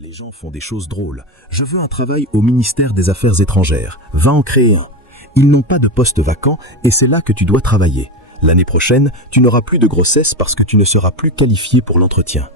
Les gens font des choses drôles. Je veux un travail au ministère des Affaires étrangères. Va en créer un. Ils n'ont pas de poste vacant et c'est là que tu dois travailler. L'année prochaine, tu n'auras plus de grossesse parce que tu ne seras plus qualifié pour l'entretien.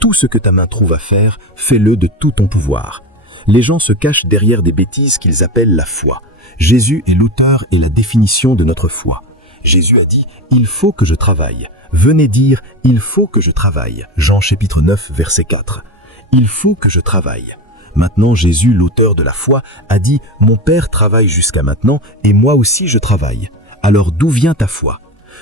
Tout ce que ta main trouve à faire, fais-le de tout ton pouvoir. Les gens se cachent derrière des bêtises qu'ils appellent la foi. Jésus est l'auteur et la définition de notre foi. Jésus a dit « Il faut que je travaille ». Venez dire « Il faut que je travaille ». Jean chapitre 9, verset 4. Il faut que je travaille. Maintenant, Jésus, l'auteur de la foi, a dit « Mon Père travaille jusqu'à maintenant et moi aussi je travaille ». Alors d'où vient ta foi?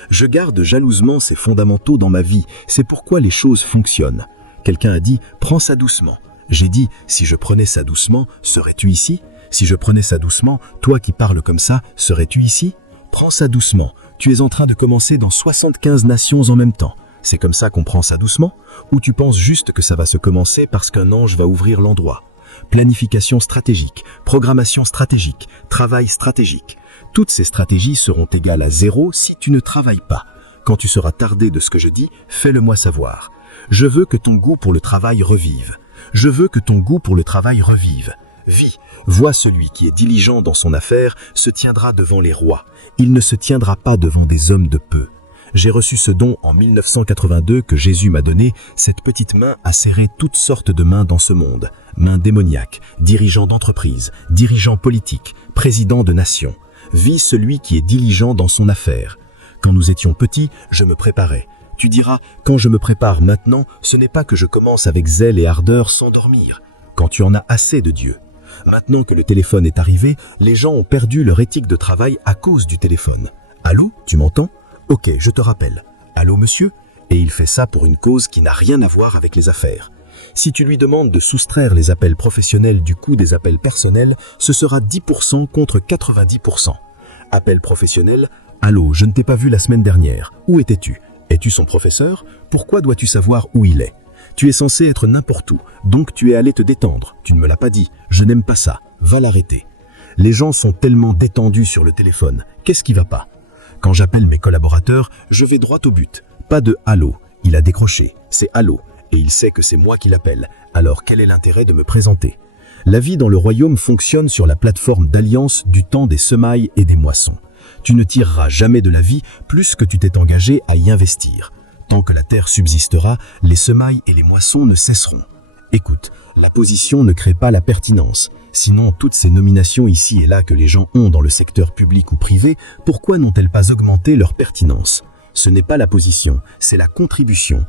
Je garde jalousement ces fondamentaux dans ma vie, c'est pourquoi les choses fonctionnent. Quelqu'un a dit « Prends ça doucement ». J'ai dit « Si je prenais ça doucement, serais-tu ici? Si je prenais ça doucement, toi qui parles comme ça, serais-tu ici? Prends ça doucement. Tu es en train de commencer dans 75 nations en même temps. C'est comme ça qu'on prend ça doucement? Ou tu penses juste que ça va se commencer parce qu'un ange va ouvrir l'endroit? Planification stratégique, programmation stratégique, travail stratégique. Toutes ces stratégies seront égales à 0 si tu ne travailles pas. Quand tu seras tardé de ce que je dis, fais-le-moi savoir. Je veux que ton goût pour le travail revive. Je veux que ton goût pour le travail revive. Vis. Vois celui qui est diligent dans son affaire se tiendra devant les rois. Il ne se tiendra pas devant des hommes de peu. J'ai reçu ce don en 1982 que Jésus m'a donné. Cette petite main a serré toutes sortes de mains dans ce monde. Mains démoniaques, dirigeants d'entreprise, dirigeants politiques, présidents de nations. Vis celui qui est diligent dans son affaire. Quand nous étions petits, je me préparais. Tu diras, quand je me prépare maintenant, ce n'est pas que je commence avec zèle et ardeur sans dormir. Quand tu en as assez de Dieu. Maintenant que le téléphone est arrivé, les gens ont perdu leur éthique de travail à cause du téléphone. Allô, tu m'entends? Ok, je te rappelle. Allô, monsieur? Et il fait ça pour une cause qui n'a rien à voir avec les affaires. Si tu lui demandes de soustraire les appels professionnels du coût des appels personnels, ce sera 10% contre 90%. Appel professionnel, allô, je ne t'ai pas vu la semaine dernière. Où étais-tu? Es-tu son professeur? Pourquoi dois-tu savoir où il est? Tu es censé être n'importe où, donc tu es allé te détendre. Tu ne me l'as pas dit. Je n'aime pas ça. Va l'arrêter. Les gens sont tellement détendus sur le téléphone. Qu'est-ce qui va pas? Quand j'appelle mes collaborateurs, je vais droit au but. Pas de « allô ». Il a décroché. C'est « allô ». Et il sait que c'est moi qui l'appelle. Alors quel est l'intérêt de me présenter? La vie dans le royaume fonctionne sur la plateforme d'alliance du temps des semailles et des moissons. Tu ne tireras jamais de la vie plus que tu t'es engagé à y investir. Tant que la terre subsistera, les semailles et les moissons ne cesseront. Écoute, la position ne crée pas la pertinence. Sinon, toutes ces nominations ici et là que les gens ont dans le secteur public ou privé, pourquoi n'ont-elles pas augmenté leur pertinence? Ce n'est pas la position, c'est la contribution.